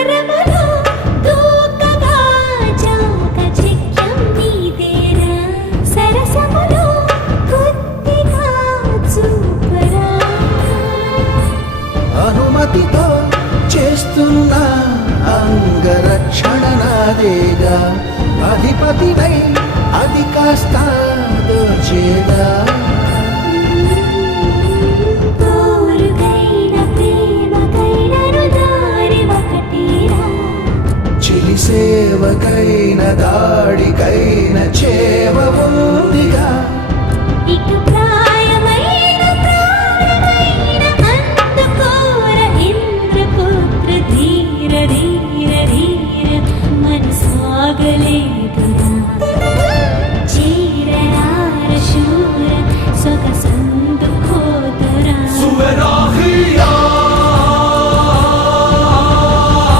వరములో దూకగా చాకచక్యం నీదేరా సరసములో కొద్దిగా చూపరా అనుమతితో చేస్తున్న అంగరక్షణ నాదేగా అధిపతివై అది కాస్త దోచేదా సేవకైన దాడికైన చేవ ఉందిగా ఇటు